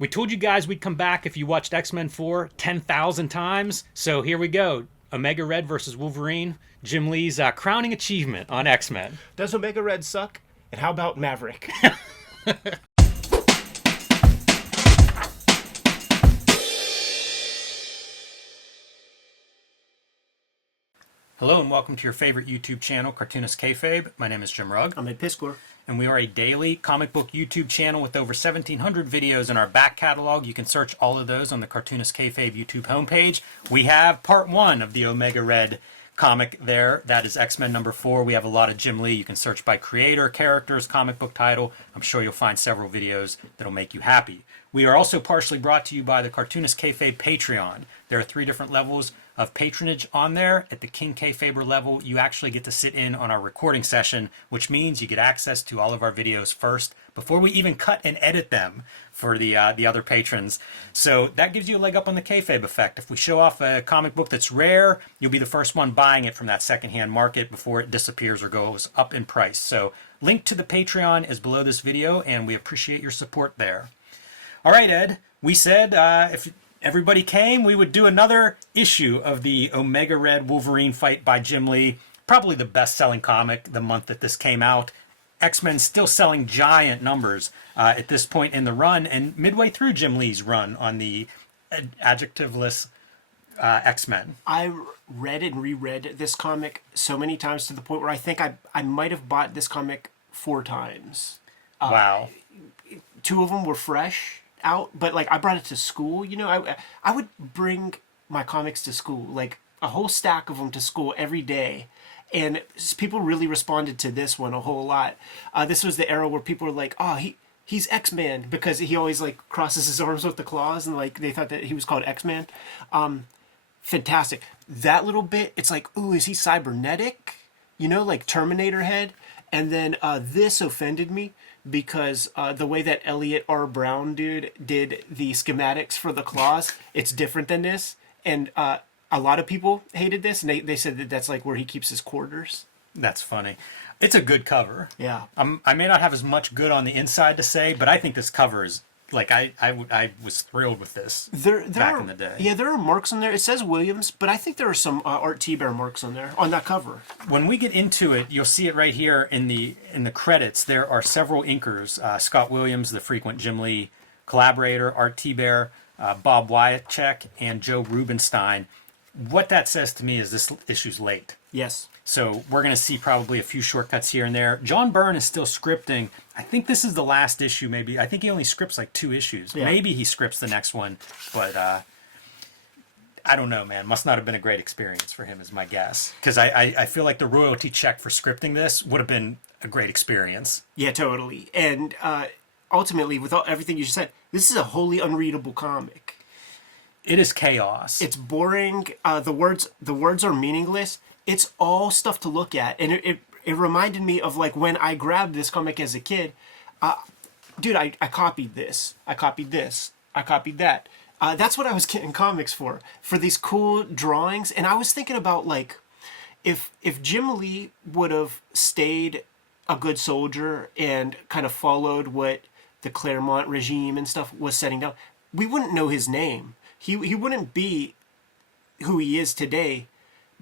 We told you guys we'd come back if you watched X-Men 4 10,000 times. So here we go. Omega Red versus Wolverine. Jim Lee's crowning achievement on X-Men. Does Omega Red suck? And how about Maverick? Hello and welcome to your favorite YouTube channel, Cartoonist Kayfabe. My name is Jim Rugg. I'm Ed Piskor. And we are a daily comic book YouTube channel with over 1,700 videos in our back catalog. You can search all of those on the Cartoonist Kayfabe YouTube homepage. We have part 1 of the Omega Red comic there. That is X-Men number 4. We have a lot of Jim Lee. You can search by creator, characters, comic book title. I'm sure you'll find several videos that'll make you happy. We are also partially brought to you by the Cartoonist Kayfabe Patreon. There are 3 different levels of patronage on there. At the King Kayfaber level, you actually get to sit in on our recording session, which means you get access to all of our videos first before we even cut and edit them for the other patrons. So that gives you a leg up on the Kayfabe effect. If we show off a comic book that's rare, you'll be the first one buying it from that secondhand market before it disappears or goes up in price. So link to the Patreon is below this video, and we appreciate your support there. All right, Ed, we said if everybody came, we would do another issue of the Omega Red Wolverine fight by Jim Lee. Probably the best-selling comic the month that this came out. X-Men still selling giant numbers at this point in the run, and midway through Jim Lee's run on the adjectiveless X-Men. I read and reread this comic so many times to the point where I think I might have bought this comic 4 times. Wow. 2 of them were fresh out, but like I brought it to school. You know, I would bring my comics to school, like a whole stack of them to school every day, and people really responded to this one a whole lot. This was the era where people were like, "Oh, he's X-Man," because he always like crosses his arms with the claws, and like they thought that he was called X-Man. Fantastic. That little bit, it's like, ooh, is he cybernetic? You know, like Terminator head. And then this offended me because the way that Elliot R. Brown dude did the schematics for the claws, it's different than this. And a lot of people hated this, and they said that that's like where he keeps his quarters. That's funny. It's a good cover. Yeah. I may not have as much good on the inside to say, but I think this cover is, like, I was thrilled with this back in the day. Yeah, there are marks on there. It says Williams, but I think there are some Art T-Bear marks on there, on that cover. When we get into it, you'll see it right here in the credits. There are several inkers. Scott Williams, the frequent Jim Lee collaborator, Art T-Bear, Bob Wyatchek, and Joe Rubenstein. What that says to me is this issue's late. Yes. So we're going to see probably a few shortcuts here and there. John Byrne is still scripting. I think this is the last issue, maybe. I think he only scripts like 2 issues. Yeah. Maybe he scripts the next one, but I don't know, man. Must not have been a great experience for him is my guess. Because I feel like the royalty check for scripting this would have been a great experience. Yeah, totally. And ultimately, with everything you just said, this is a wholly unreadable comic. It is chaos. It's boring. The words are meaningless. It's all stuff to look at, and it reminded me of like when I grabbed this comic as a kid. Dude, I copied this. I copied this. I copied that. That's what I was getting comics for these cool drawings. And I was thinking about like, if Jim Lee would have stayed a good soldier and kind of followed what the Claremont regime and stuff was setting down, we wouldn't know his name. He wouldn't be who he is today,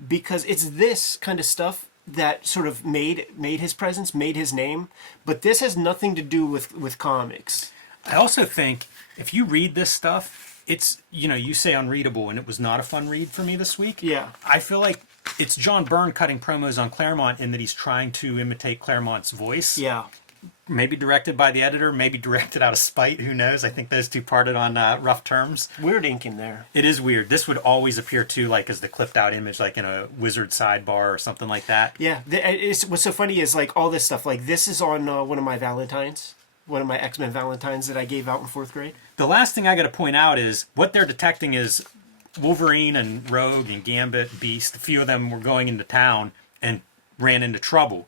because it's this kind of stuff that sort of made his presence, made his name. But this has nothing to do with comics. I also think if you read this stuff, it's, you know, you say unreadable, and it was not a fun read for me this week. Yeah. I feel like it's John Byrne cutting promos on Claremont in that he's trying to imitate Claremont's voice. Yeah. Maybe directed by the editor, maybe directed out of spite, who knows? I think those two parted on rough terms. Weird ink in there. It is weird. This would always appear too like as the clipped out image, like in a Wizard sidebar or something like that. Yeah, what's so funny is like all this stuff, like this is on one of my Valentines, one of my X-Men Valentines that I gave out in 4th grade. The last thing I got to point out is what they're detecting is Wolverine and Rogue and Gambit, Beast, a few of them were going into town and ran into trouble.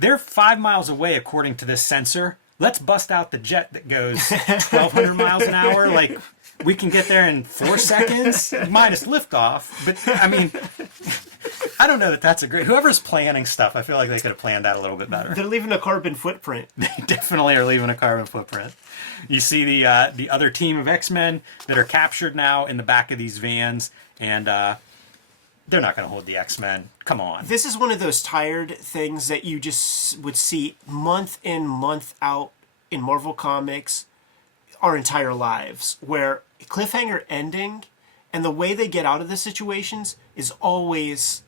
They're 5 miles away, according to this sensor. Let's bust out the jet that goes 1,200 miles an hour. Like, we can get there in 4 seconds, minus liftoff. But, I mean, I don't know that that's a great... Whoever's planning stuff, I feel like they could have planned that a little bit better. They're leaving a carbon footprint. They definitely are leaving a carbon footprint. You see the other team of X-Men that are captured now in the back of these vans, and they're not going to hold the X-Men. Come on. This is one of those tired things that you just would see month in, month out in Marvel Comics our entire lives, where cliffhanger ending and the way they get out of the situations is always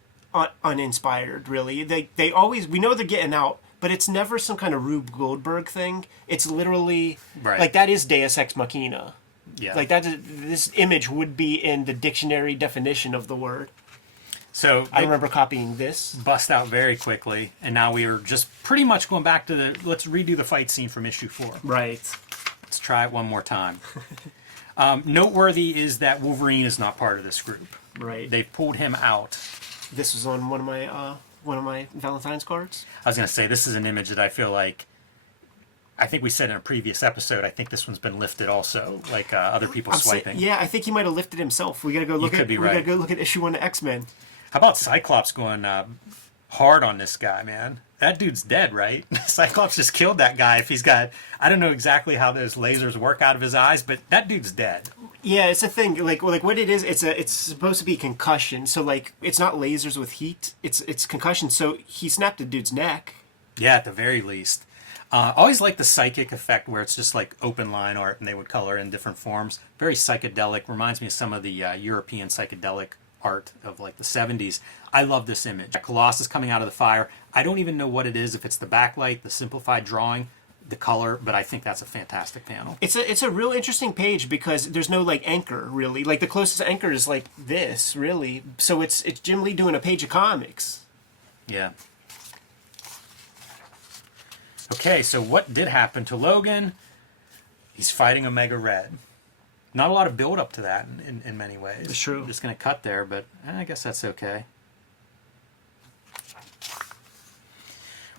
uninspired, really. They always, we know they're getting out, but it's never some kind of Rube Goldberg thing. It's literally, like, that is Deus Ex Machina. Yeah. Like, this image would be in the dictionary definition of the word. So I remember copying this. Bust out very quickly, and now we are just pretty much going back to let's redo the fight scene from issue 4. Right. Let's try it one more time. Noteworthy is that Wolverine is not part of this group. Right. They've pulled him out. This was on one of my Valentine's cards. I was going to say, this is an image that I feel like, I think we said in a previous episode, I think this one's been lifted also, like other people swiping. Yeah, I think he might have lifted himself. We gotta go look We gotta go look at issue 1 of X-Men. How about Cyclops going hard on this guy, man? That dude's dead, right? Cyclops just killed that guy. If he's got, I don't know exactly how those lasers work out of his eyes, but that dude's dead. Yeah, it's a thing. Like what it is, it's supposed to be concussion. So like, it's not lasers with heat. It's concussion. So he snapped the dude's neck. Yeah, at the very least. Always like the psychic effect where it's just like open line art and they would color in different forms. Very psychedelic. Reminds me of some of the European psychedelic art of like the 70s. I love this image. Colossus coming out of the fire. I don't even know what it is, if it's the backlight, the simplified drawing, the color, but I think that's a fantastic panel. It's a real interesting page because there's no like anchor really. Like the closest anchor is like this really. So it's Jim Lee doing a page of comics. Yeah. Okay, so what did happen to Logan? He's fighting Omega Red. Not a lot of build up to that in many ways. It's true. I'm just going to cut there, but I guess that's okay.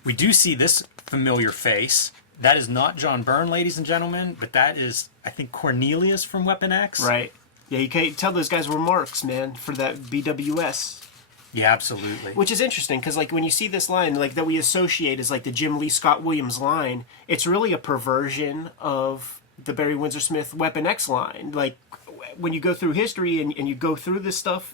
We do see this familiar face. That is not John Byrne, ladies and gentlemen, but that is, I think, Cornelius from Weapon X. Right. Yeah, you can't tell those guys were marks, man, for that BWS. Yeah, absolutely. Which is interesting, because like when you see this line, like that we associate as like the Jim Lee Scott Williams line, it's really a perversion of the Barry Windsor Smith Weapon X line. Like when you go through history and you go through this stuff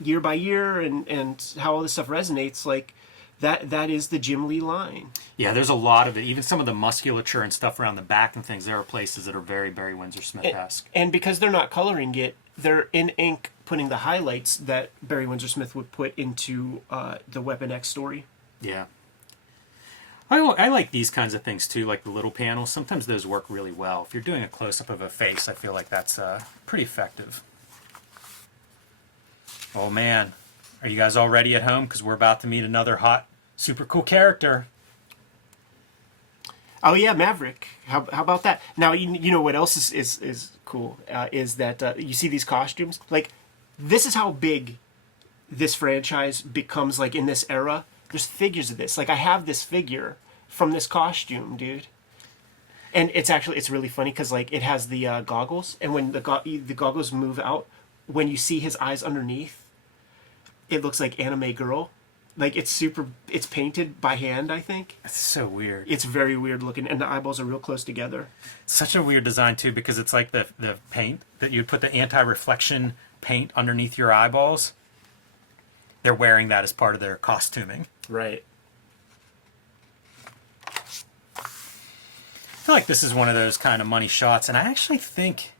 year by year and how all this stuff resonates, like that is the Jim Lee line. Yeah, there's a lot of it. Even some of the musculature and stuff around the back and things, there are places that are very Barry Windsor Smith-esque. And because they're not coloring it, they're in ink putting the highlights that Barry Windsor Smith would put into the Weapon X story. Yeah. I like these kinds of things too, like the little panels. Sometimes those work really well. If you're doing a close-up of a face, I feel like that's pretty effective. Oh man, are you guys all ready at home? Because we're about to meet another hot, super cool character. Oh yeah, Maverick. How about that? Now you know what else is cool is that you see these costumes. Like this is how big this franchise becomes. Like in this era, there's figures of this. Like I have this figure from this costume, dude. And it's really funny because like it has the goggles, and when the goggles move out, when you see his eyes underneath, it looks like Anime Girl. Like it's painted by hand, I think. It's so weird. It's very weird looking, and the eyeballs are real close together. Such a weird design too, because it's like the paint that you'd put the anti-reflection paint underneath your eyeballs. They're wearing that as part of their costuming. Right. I feel like this is one of those kind of money shots, and I actually think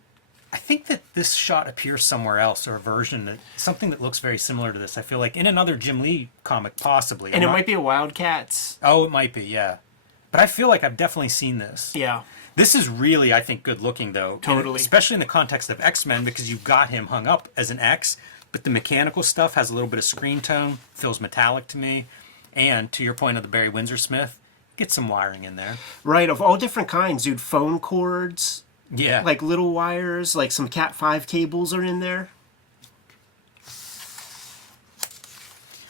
that this shot appears somewhere else, or a version, something that looks very similar to this. I feel like in another Jim Lee comic, possibly. And it might be a Wildcats. Oh, it might be, yeah. But I feel like I've definitely seen this. Yeah. This is really, I think, good looking, though. Totally. Especially in the context of X-Men, because you've got him hung up as an X, but the mechanical stuff has a little bit of screen tone, feels metallic to me. And to your point of the Barry Windsor Smith, get some wiring in there. Right, of all different kinds, dude. Phone cords. Yeah. Like little wires, like some Cat 5 cables are in there.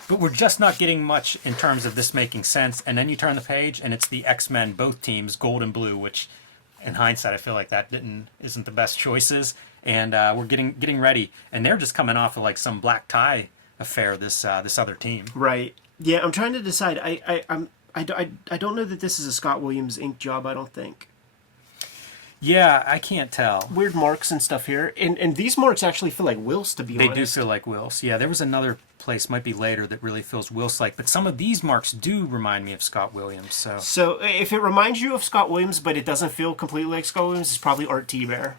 But we're just not getting much in terms of this making sense. And then you turn the page, and it's the X-Men, both teams, gold and blue, which, in hindsight, I feel like that isn't the best choices. And we're getting ready, and they're just coming off of like some black tie affair, this other team. Right. Yeah, I'm trying to decide. I don't know that this is a Scott Williams ink job, I don't think. Yeah, I can't tell. Weird marks and stuff here. And these marks actually feel like Wills, to be honest. They do feel like Wills. Yeah, there was another place, might be later, that really feels Wills-like. But some of these marks do remind me of Scott Williams. So if it reminds you of Scott Williams, but it doesn't feel completely like Scott Williams, it's probably Art T-Bear.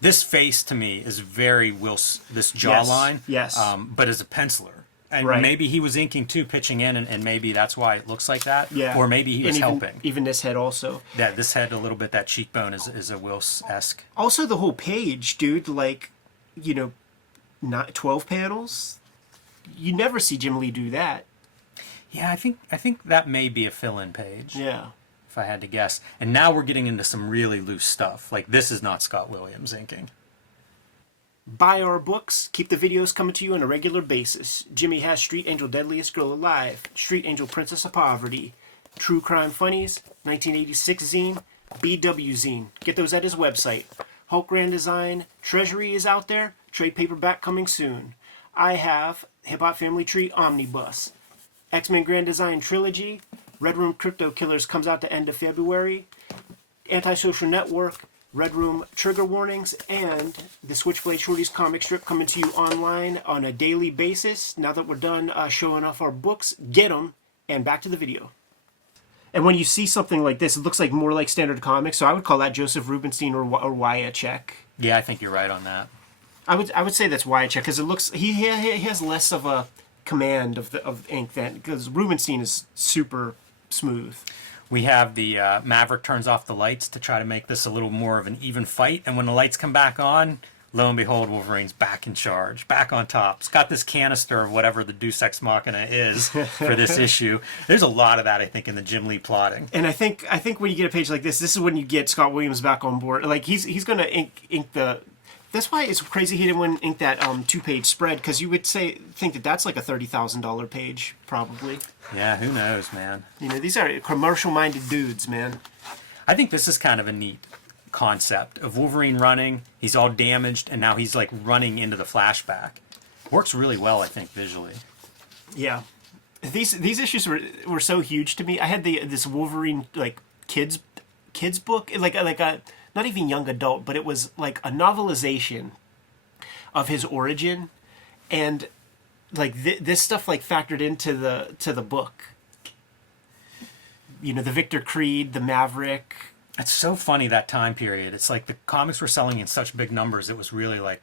This face, to me, is very Wills, this jawline. Yes. But as a penciler. And Right. maybe he was inking too, pitching in, and maybe that's why it looks like that. Yeah. Or maybe he was helping. Even this head also. Yeah, this head a little bit, that cheekbone is a Wills-esque. Also the whole page, dude, like, you know, not 12 panels. You never see Jim Lee do that. Yeah, I think that may be a fill-in page. Yeah. If I had to guess. And now we're getting into some really loose stuff. Like, this is not Scott Williams inking. Buy our books. Keep the videos coming to you on a regular basis. Jimmy has Street Angel Deadliest Girl Alive, Street Angel Princess of Poverty, True Crime Funnies, 1986 zine, BW zine. Get those at his website. Hulk Grand Design, Treasury is out there. Trade paperback coming soon. I have Hip Hop Family Tree Omnibus, X-Men Grand Design Trilogy, Red Room Crypto Killers comes out the end of February, Antisocial Network, Red Room Trigger Warnings, and the Switchblade Shorties comic strip coming to you online on a daily basis. Now that we're done showing off our books, get them, and back to the video. And when you see something like this, it looks like more like standard comics, so I would call that Joseph Rubinstein or Wyacek. Yeah, I think you're right on that. I would say that's Wyacek, because it looks he has less of a command of ink than, because Rubinstein is super smooth. We have the Maverick turns off the lights to try to make this a little more of an even fight. And when the lights come back on, lo and behold, Wolverine's back in charge, back on top. He's got this canister of whatever the Deus Ex Machina is for this issue. There's a lot of that, I think, in the Jim Lee plotting. And I think when you get a page like this is when you get Scott Williams back on board. Like he's going to ink the. That's why it's crazy he didn't ink that 2-page spread, because you would think that that's like a $30,000 page probably. Yeah, who knows, man. You know, these are commercial-minded dudes, man. I think this is kind of a neat concept of Wolverine running. He's all damaged, and now he's like running into the flashback. Works really well, I think, visually. Yeah, these issues were so huge to me. I had this Wolverine like kids book, like a not even young adult, but it was like a novelization of his origin, and like this stuff like factored into the book. You know, the Victor Creed, the Maverick. It's so funny, that time period. It's like the comics were selling in such big numbers. It was really like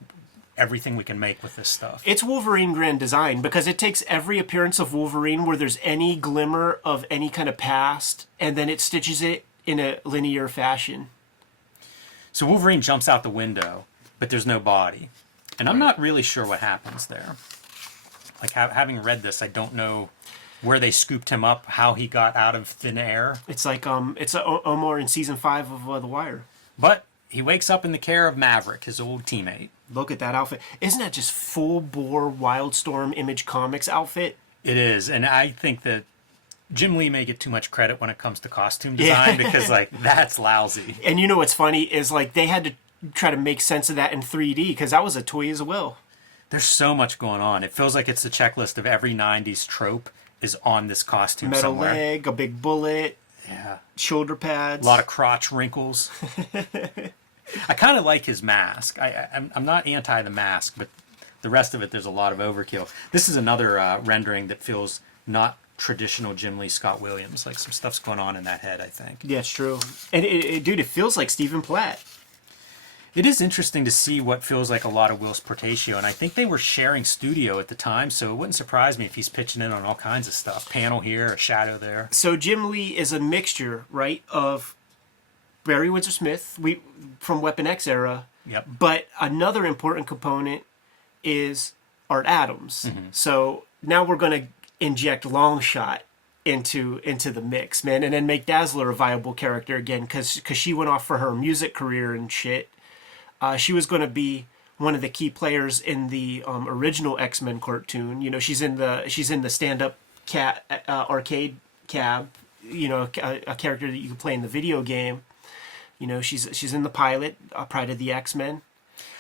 everything we can make with this stuff. It's Wolverine Grand Design, because it takes every appearance of Wolverine where there's any glimmer of any kind of past, and then it stitches it in a linear fashion. So Wolverine jumps out the window, but there's no body. And I'm not really sure what happens there. Like, having read this, I don't know where they scooped him up, how he got out of thin air. It's like it's Omar in season 5 of The Wire. But he wakes up in the care of Maverick, his old teammate. Look at that outfit. Isn't that just full-bore Wildstorm Image Comics outfit? It is, and I think that Jim Lee may get too much credit when it comes to costume design, because, like, that's lousy. And you know what's funny is, like, they had to try to make sense of that in 3D, because that was a toy as well. There's so much going on. It feels like it's the checklist of every 90s trope is on this costume Metal somewhere. leg, a big bullet, Yeah. shoulder pads. A lot of crotch wrinkles. I kind of like his mask. I'm not anti the mask, but the rest of it, there's a lot of overkill. This is another rendering that feels not traditional Jim Lee Scott Williams. Like, some stuff's going on in that head, I think. Yeah, it's true. And dude, it feels like Stephen Platt. It is interesting to see what feels like a lot of Whilce Portacio, and I think they were sharing studio at the time, so it wouldn't surprise me if he's pitching in on all kinds of stuff. Panel here, a shadow there. So Jim Lee is a mixture, right, of Barry Windsor Smith from Weapon X era. Yep. But another important component is Art Adams. Mm-hmm. So now we're going to inject Longshot into the mix, man, and then make Dazzler a viable character again, because she went off for her music career and shit. She was going to be one of the key players in the original X-Men cartoon. You know, she's in the stand-up arcade cab. You know, a character that you can play in the video game. You know, she's in the pilot, Pride of the X-Men.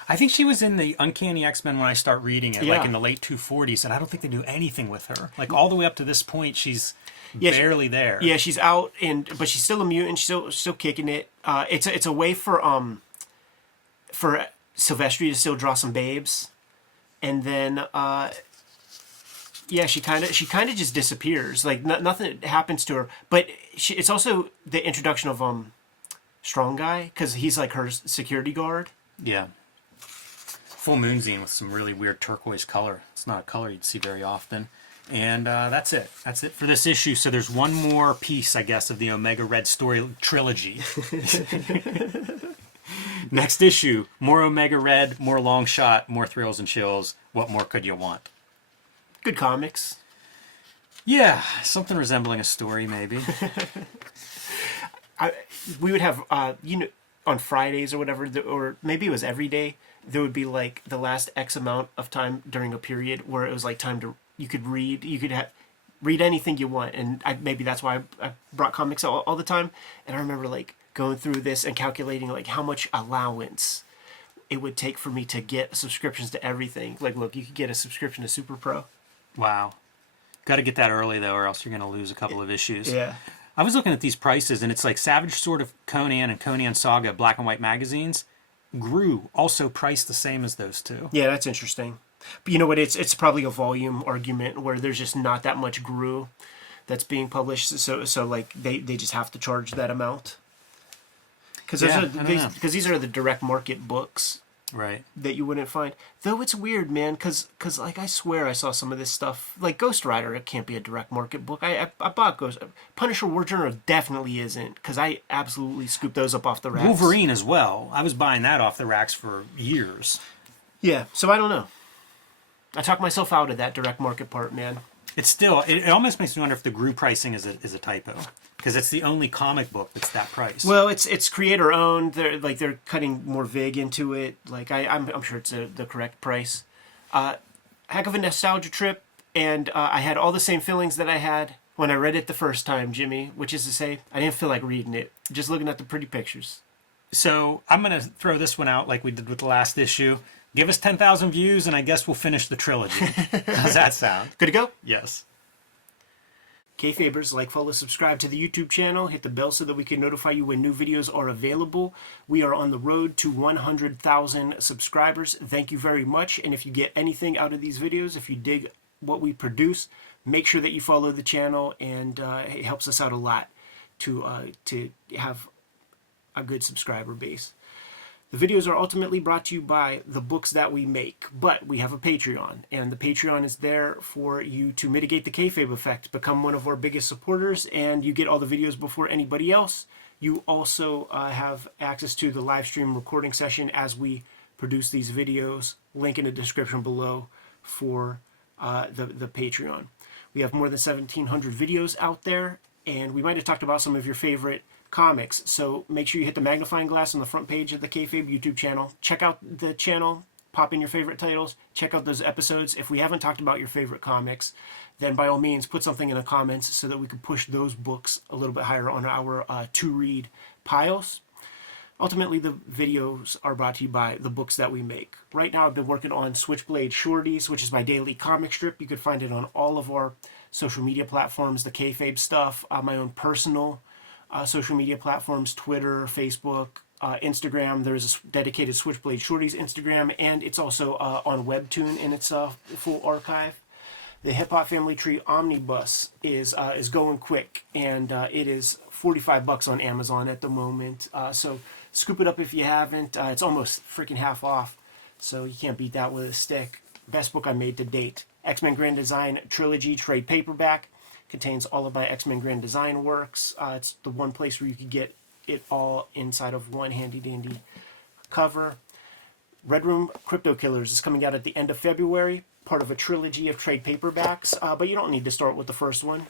I think she was in the Uncanny X-Men when I start reading it, Yeah. like in the late 240s, and I don't think they do anything with her. Like all the way up to this point, she's Yeah, barely there. Yeah, she's out, but she's still a mutant. She's still kicking it. It's a way for Silvestri to still draw some babes, and then yeah, she kind of just disappears. Like nothing happens to her. But it's also the introduction of Strong Guy, because he's like her security guard. Yeah. Full moon zine with some really weird turquoise color. It's not a color you'd see very often. And that's it. That's it for this issue. So there's one more piece, I guess, of the Omega Red story trilogy. Next issue, more Omega Red, more long shot, more thrills and chills. What more could you want? Good comics. Yeah, something resembling a story, maybe. We would have, on Fridays or whatever, or maybe it was every day, there would be like the last X amount of time during a period where it was like time to, you could read anything you want. And maybe that's why I brought comics all the time. And I remember like going through this and calculating like how much allowance it would take for me to get subscriptions to everything. Like, look, you could get a subscription to Super Pro. Wow. Got to get that early, though, or else you're going to lose a couple of issues. Yeah. I was looking at these prices, and it's like Savage Sword of Conan and Conan Saga black and white magazines grew also priced the same as those two. Yeah, that's interesting. But you know what? It's probably a volume argument where there's just not that much GRU that's being published. So like they just have to charge that amount. Because these are the direct market books. Right. That you wouldn't find. Though it's weird, man, because like I swear I saw some of this stuff. Like Ghost Rider, it can't be a direct market book. I bought Ghost Punisher War Journal definitely isn't, because I absolutely scooped those up off the racks. Wolverine as well. I was buying that off the racks for years. Yeah, so I don't know. I talked myself out of that direct market part, man. It's still, it almost makes me wonder if the GRU pricing is a typo. Because it's the only comic book that's that price. Well, it's creator owned. They're cutting more vig into it. Like I'm sure it's the correct price. Heck of a nostalgia trip, and I had all the same feelings that I had when I read it the first time, Jimmy. Which is to say, I didn't feel like reading it, just looking at the pretty pictures. So I'm gonna throw this one out like we did with the last issue. Give us 10,000 views, and I guess we'll finish the trilogy. How's that sound? Good to go? Yes. Kayfabers, like, follow, subscribe to the YouTube channel. Hit the bell so that we can notify you when new videos are available. We are on the road to 100,000 subscribers. Thank you very much. And if you get anything out of these videos, if you dig what we produce, make sure that you follow the channel, and it helps us out a lot to have a good subscriber base. The videos are ultimately brought to you by the books that we make, but we have a Patreon, and the Patreon is there for you to mitigate the kayfabe effect, become one of our biggest supporters, and you get all the videos before anybody else. You also have access to the live stream recording session as we produce these videos. Link in the description below for the Patreon. We have more than 1,700 videos out there, and we might have talked about some of your favorite comics, so make sure you hit the magnifying glass on the front page of the Kayfabe YouTube channel. Check out the channel, pop in your favorite titles, check out those episodes. If we haven't talked about your favorite comics, then by all means put something in the comments so that we can push those books a little bit higher on our to-read piles. Ultimately, the videos are brought to you by the books that we make. Right now, I've been working on Switchblade Shorties, which is my daily comic strip. You can find it on all of our social media platforms, the Kayfabe stuff, my own personal social media platforms, Twitter, Facebook, Instagram. There's a dedicated Switchblade Shorties Instagram, and it's also on Webtoon in its full archive. The Hip Hop Family Tree Omnibus is going quick, and it is $45 on Amazon at the moment. So scoop it up if you haven't. It's almost freaking half off, so you can't beat that with a stick. Best book I made to date. X-Men Grand Design Trilogy trade paperback. Contains all of my X-Men Grand Design works. It's the one place where you can get it all inside of one handy-dandy cover. Red Room Crypto Killers is coming out at the end of February, part of a trilogy of trade paperbacks, but you don't need to start with the first one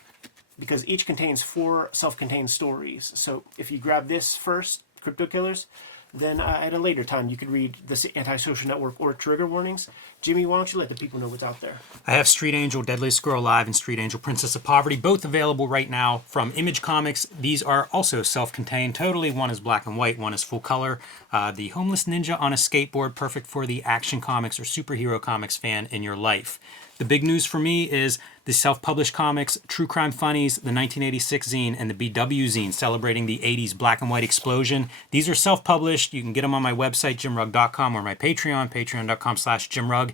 because each contains 4 self-contained stories. So if you grab this first, Crypto Killers, then at a later time you could read the Antisocial Network or Trigger Warnings. Jimmy, why don't you let the people know what's out there? I have Street Angel, Deadliest Girl Alive, and Street Angel, Princess of Poverty, both available right now from Image Comics. These are also self-contained totally. One is black and white, one is full color. The Homeless Ninja on a Skateboard, perfect for the action comics or superhero comics fan in your life. The big news for me is the self-published comics, True Crime Funnies, the 1986 zine, and the BW zine celebrating the 80s black and white explosion. These are self-published. You can get them on my website, jimrugg.com, or my Patreon, patreon.com/jimrugg.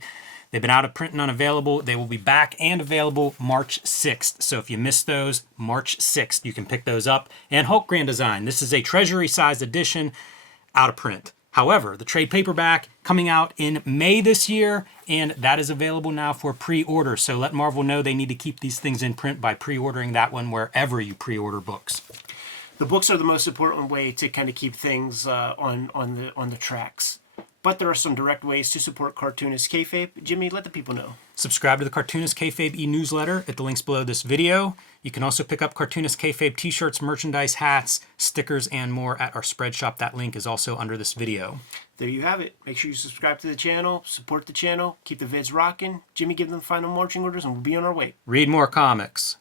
They've been out of print and unavailable. They will be back and available March 6th. So if you missed those, March 6th, you can pick those up. And Hulk Grand Design. This is a treasury-sized edition, out of print. However, the trade paperback coming out in May this year, and that is available now for pre-order. So let Marvel know they need to keep these things in print by pre-ordering that one wherever you pre-order books. The books are the most important way to kind of keep things on the tracks. But there are some direct ways to support Cartoonist Kayfabe. Jimmy, let the people know. Subscribe to the Cartoonist Kayfabe e-newsletter at the links below this video. You can also pick up Cartoonist Kayfabe t-shirts, merchandise, hats, stickers, and more at our spread shop. That link is also under this video. There you have it. Make sure you subscribe to the channel, support the channel, keep the vids rocking. Jimmy, give them final marching orders, and we'll be on our way. Read more comics.